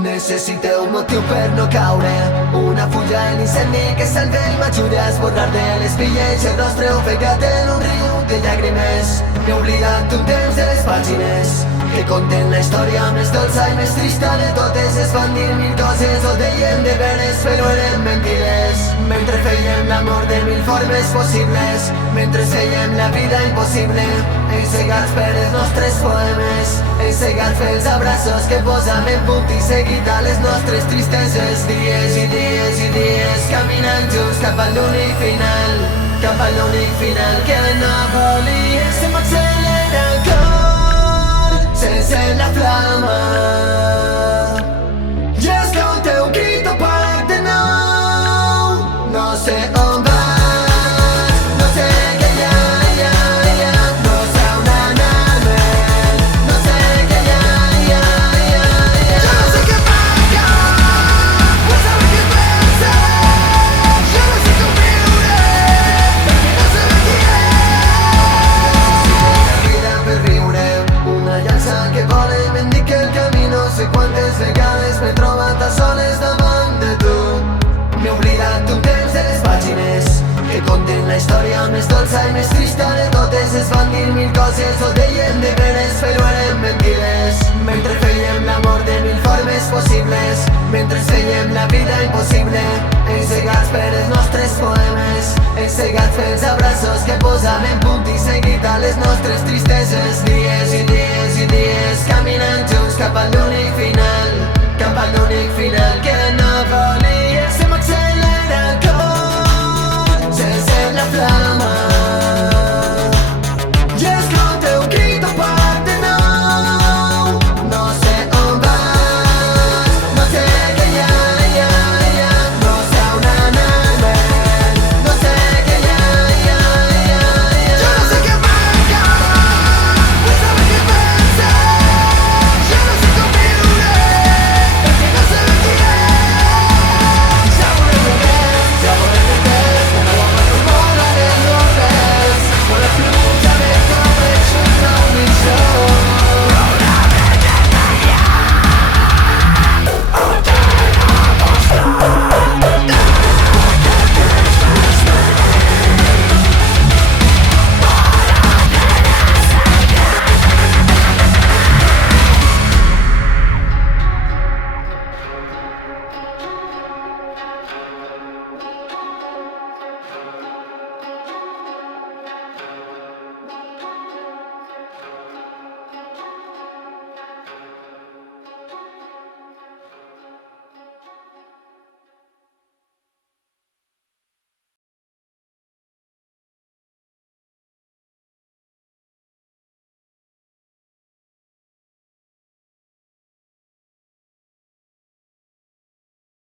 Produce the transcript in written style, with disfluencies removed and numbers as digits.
Necessite un motiu per no caure, una fulla en incendi que salve i m'ajude a esborrar de les pilles el rostre ofegat en un riu de llàgrimes. M'he oblidat un temps de les pàgines que conten la història més dolça i més trista de totes. Es van dir mil coses, ho deien de veres, però eren mentides. Mentre fèiem l'amor de mil formes possibles, mentre fèiem la vida impossible, encegats per els nostres poemes, encegats pels abraços que posam en punt i seguit a les nostres tristeses. Dies i dies i dies caminant junts cap a l'únic final, cap a l'únic final que no volia. Se m'accelera el cor sense la flama i escolta un crit opac de nou. No sé on vas, no sé què hi ha, no sé on anar-me, no sé què hi ha. Jo no sé què passa, no saber què penses, jo no sé com viure, perquè no sé qui és. Necessito una vida per viure, una llança que vola i m'indica el camí. No sé quantes vegades m'he trobat a soles davant de tu. M'he oblidat un temps de les pàgines que conten la història més dolça i més trista de totes. Es van dir mil coses, ho deien de veres, però eren mentides. Mentre fèiem l'amor de mil formes possibles, mentre fèiem la vida impossible, encegats per els nostres poemes, encegats pels abraços que posam en punt i seguit a les nostres tristeses. Dies i dies i dies caminant junts cap a l'únic final, cap a l'únic final que